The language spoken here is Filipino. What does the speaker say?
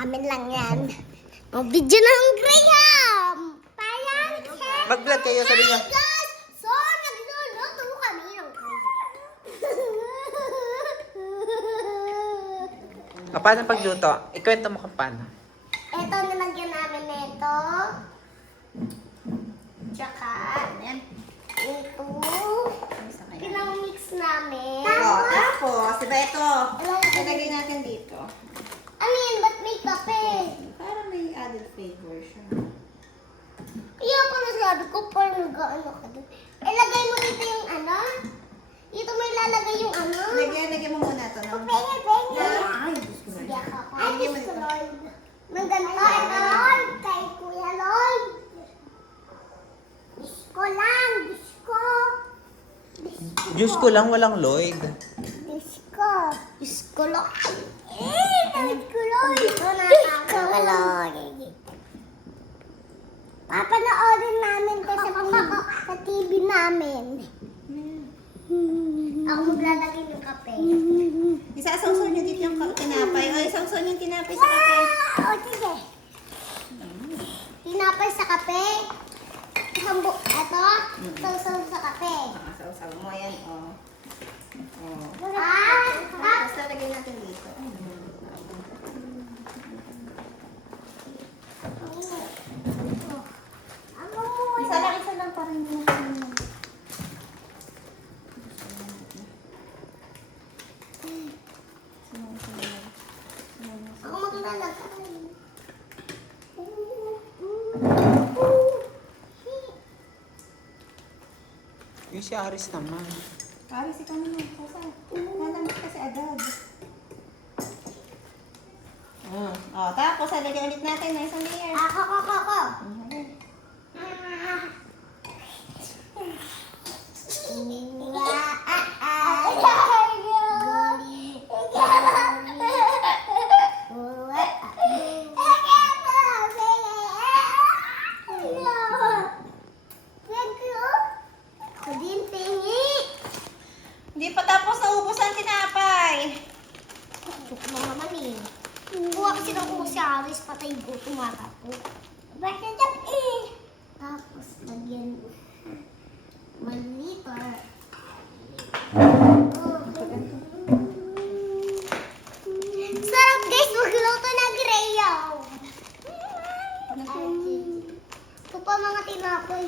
Amin lang yan. Video ng Graham! Parang Mag-vlog kayo, sabi niya. guys! So, nagluluto kami ng Paano pagluto? Ikwento mo kung paano. Ito, nilagyan namin nito. Tsaka, ito. Pinang-mix namin. Tapos, diba ito? Ilagay- Ilagay natin dito. Ano yun? Ba't may kape? Para may added flavor siya. Kaya ko nasabi ko, parang nag-ano ka doon. Ilagay mo dito yung ano? Dito may lalagay yung ano? Lagyan mo muna ito. No? Pengi, pengi. Ay, Diyos ko na. Sige ako. Ay, Diyos ko, Lord. Nang ganito, Lord. Kay Kuya Lord. Diyos ko lang. Diyos ko. Diyos ko lang, walang Lloyd. Diyos ko. Diyos ko, Lord. Diyos ko, Lord. Diyos ko, Lord. Papanoorin namin to sa TV namin. Ako maglalagay ng kape. Isasawsaw niyo dito yung tinapay. O, isawsaw niyo yung tinapay sa kape. O, sige. Tinapay sa kape. Ito, sausaw sa kape. Sawsaw mo yan, o. Ah! Tapos lalagay natin dito. Isa lang pa rin din. Ako maglalagay. Yung si Aris naman. Paris, ikaw naman. Sasa. Nalamit kasi agad. Tapos lalagyan ulit natin na isang layer. Ako. Okay. Hindi pa tapos naubos ang tinapay. Kuha kasi ng kuha si Aris, patay ko, tumatapo. Tapos, lagyan malito. Sarap guys, magluto na Graham. Ito pa mga tinapay.